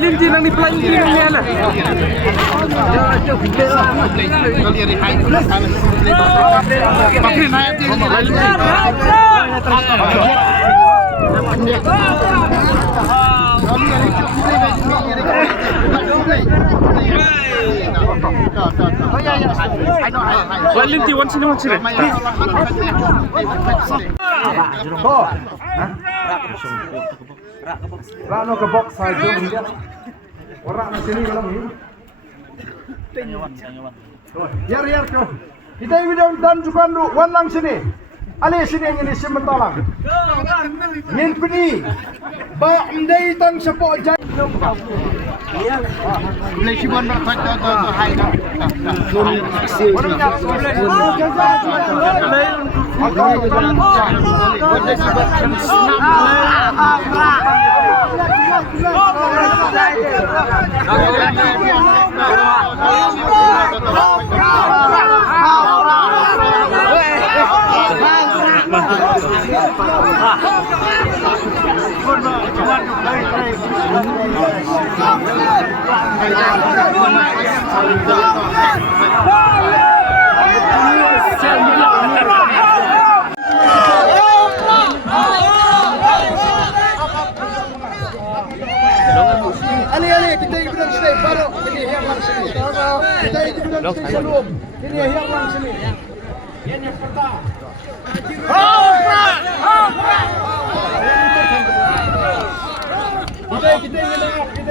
Linti nang ni pelan linti nang ni ala. Linti wan sini wan sini. Rano ke box saja dia. Orang di sini kalau ni. Yar kau. Kita video dan juga wan lang sini. Ali sini yang ini sementara. Nin peni. Ba ndai tang sepo jai. Boleh cuba nak kata hai dah. Ali kita ikut sini baru ini yang orang sini. Kita ikut sini sebelum ini yang orang sini. Yang pertama.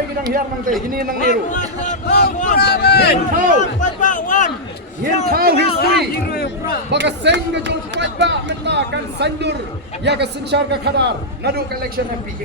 Kita hiang nang teh, ini nang niru. Yen tahu history. Baka sing de jong fight ba menta kan sandur ya ka sinchar ka khadar nadu collection happy.